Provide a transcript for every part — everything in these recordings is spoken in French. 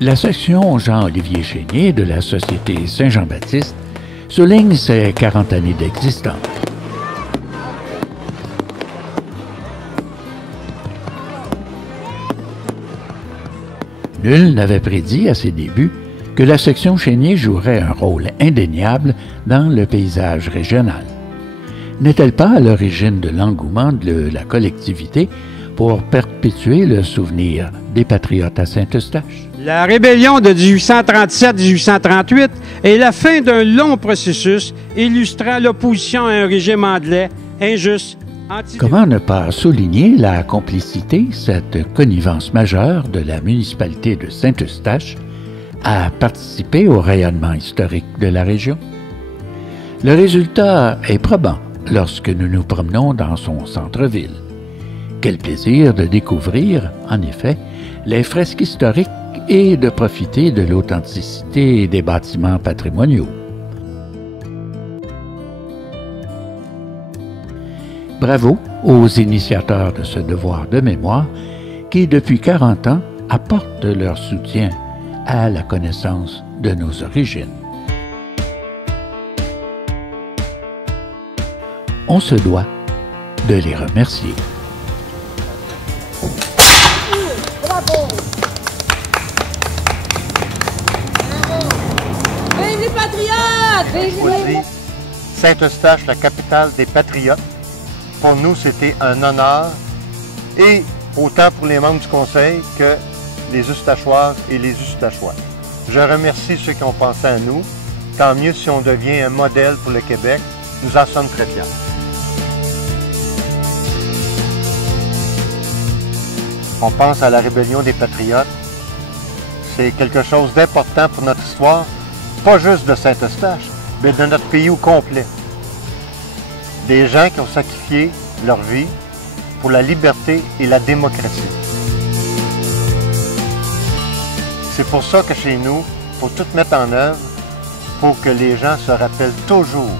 La section Jean-Olivier Chénier de la Société Saint-Jean-Baptiste souligne ses 40 années d'existence. Nul n'avait prédit à ses débuts que la section Chénier jouerait un rôle indéniable dans le paysage régional. N'est-elle pas à l'origine de l'engouement de la collectivité pour perpétuer le souvenir des patriotes à Saint-Eustache? La rébellion de 1837-1838 est la fin d'un long processus illustrant l'opposition à un régime anglais injuste. Comment ne pas souligner la complicité, cette connivence majeure de la municipalité de Saint-Eustache à participer au rayonnement historique de la région? Le résultat est probant lorsque nous nous promenons dans son centre-ville. Quel plaisir de découvrir, en effet, les fresques historiques et de profiter de l'authenticité des bâtiments patrimoniaux. Bravo aux initiateurs de ce devoir de mémoire qui, depuis 40 ans, apportent leur soutien à la connaissance de nos origines. On se doit de les remercier. Bravo! Vive les patriotes! Choisi Saint-Eustache, la capitale des patriotes. Pour nous, c'était un honneur, et autant pour les membres du conseil que les Eustachoises et les Eustachois. Je remercie ceux qui ont pensé à nous. Tant mieux si on devient un modèle pour le Québec. Nous en sommes très fiers. On pense à la rébellion des patriotes. C'est quelque chose d'important pour notre histoire, pas juste de Saint-Eustache, mais de notre pays au complet. Des gens qui ont sacrifié leur vie pour la liberté et la démocratie. C'est pour ça que chez nous, il faut tout mettre en œuvre pour que les gens se rappellent toujours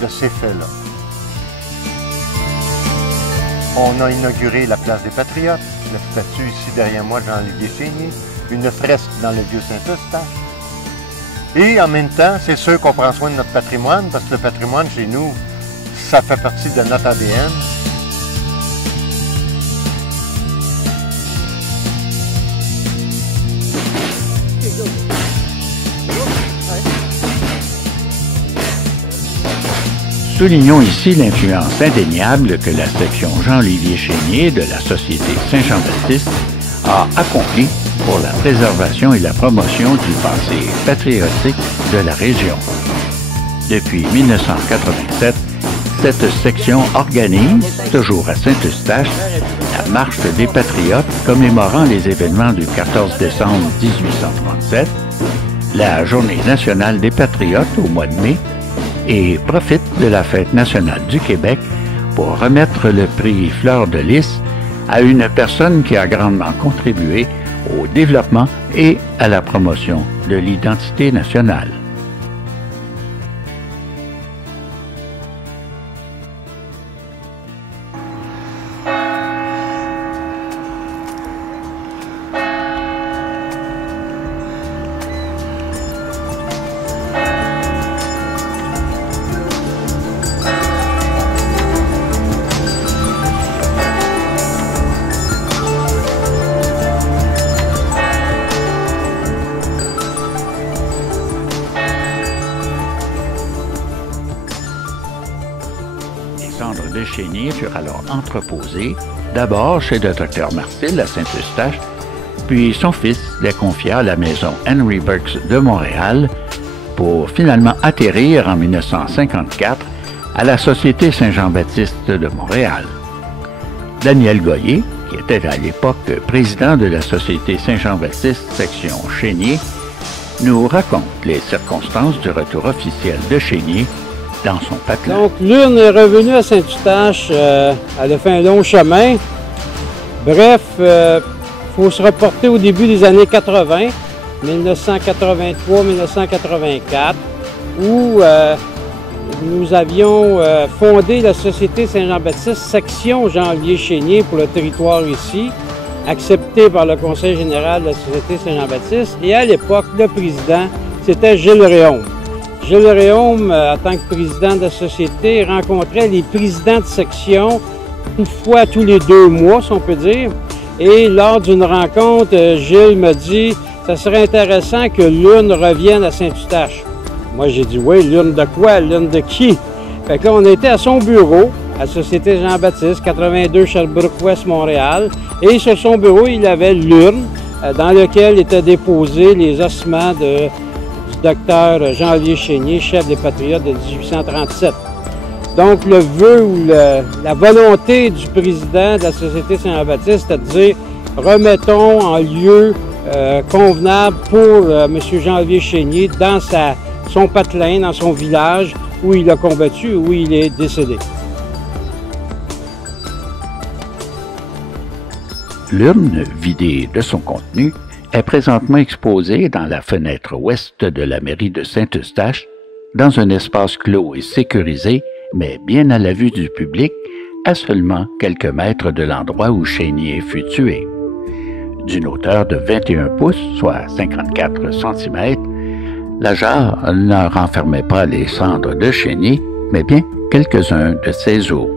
de ces faits-là. On a inauguré la place des Patriotes, le statue ici derrière moi, Jean-Olivier Chénier, une fresque dans le vieux Saint-Eustache. Et en même temps, c'est sûr qu'on prend soin de notre patrimoine, parce que le patrimoine chez nous, ça fait partie de notre ADN. Soulignons ici l'influence indéniable que la section Jean-Olivier Chénier de la Société Saint-Jean-Baptiste a accomplie pour la préservation et la promotion du passé patriotique de la région. Depuis 1987, cette section organise, toujours à Saint-Eustache, la Marche des Patriotes commémorant les événements du 14 décembre 1837, la Journée nationale des Patriotes au mois de mai, et profite de la Fête nationale du Québec pour remettre le prix Fleur de Lys à une personne qui a grandement contribué au développement et à la promotion de l'identité nationale. De Chénier furent alors entreposés, d'abord chez le docteur Marcel à Saint-Eustache, puis son fils les confia à la maison Henry Burks de Montréal pour finalement atterrir en 1954 à la Société Saint-Jean-Baptiste de Montréal. Daniel Goyer, qui était à l'époque président de la Société Saint-Jean-Baptiste section Chénier, nous raconte les circonstances du retour officiel de Chénier dans son patelin. Donc, l'urne est revenue à Saint-Eustache. Elle a fait un long chemin. Bref, il faut se reporter au début des années 80, 1983-1984, où nous avions fondé la Société Saint-Jean-Baptiste, section Jean-Olivier Chénier pour le territoire ici. accepté par le Conseil général de la Société Saint-Jean-Baptiste. Et à l'époque, le président, c'était Gilles Réaume. Gilles Réaume, en tant que président de la Société, rencontrait les présidents de section une fois tous les 2 mois, si on peut dire. Et lors d'une rencontre, Gilles me dit « Ça serait intéressant que l'une revienne à Saint-Eustache. » Moi, j'ai dit « Oui, l'une de quoi? L'une de qui? » Fait que là, on était à son bureau, à la Société Jean-Baptiste, 82 Sherbrooke-Ouest, Montréal. Et sur son bureau, il avait l'urne dans laquelle étaient déposés les ossements du docteur Jean-Olivier Chénier, chef des Patriotes de 1837. Donc, le vœu ou la volonté du président de la Société Saint-Jean-Baptiste, c'était de dire « Remettons en lieu convenable pour M. Jean-Olivier Chénier dans son patelin, dans son village, où il a combattu, où il est décédé. » L'urne, vidée de son contenu, est présentement exposée dans la fenêtre ouest de la mairie de Saint-Eustache, dans un espace clos et sécurisé, mais bien à la vue du public, à seulement quelques mètres de l'endroit où Chénier fut tué. D'une hauteur de 21 pouces, soit 54 cm, la jarre ne renfermait pas les cendres de Chénier, mais bien quelques-uns de ses os.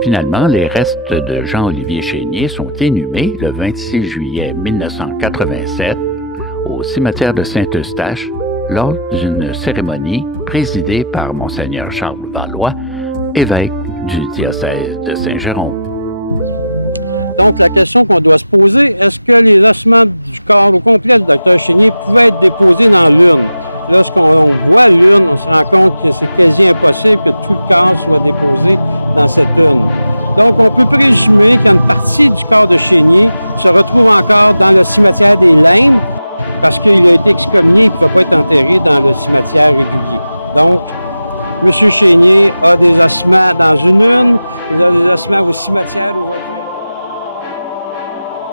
Finalement, les restes de Jean-Olivier Chénier sont inhumés le 26 juillet 1987 au cimetière de Saint-Eustache lors d'une cérémonie présidée par Monseigneur Charles Valois, évêque du diocèse de Saint-Jérôme.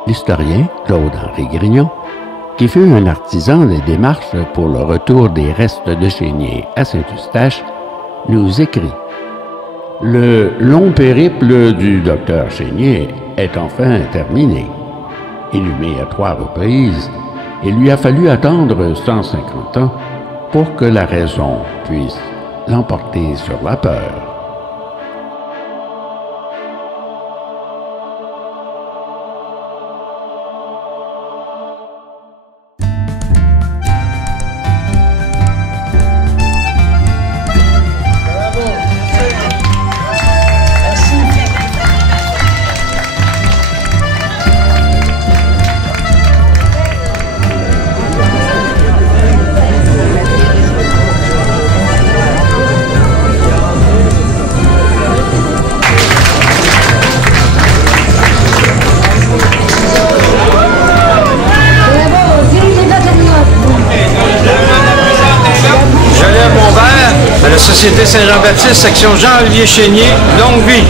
L'historien Claude-Henri Grignon, qui fut un artisan des démarches pour le retour des restes de Chénier à Saint-Eustache, nous écrit « Le long périple du docteur Chénier est enfin terminé. Inhumé à 3 reprises, il lui a fallu attendre 150 ans pour que la raison puisse l'emporter sur la peur. » Société Saint-Jean-Baptiste, section Jean-Olivier Chénier, longue vie.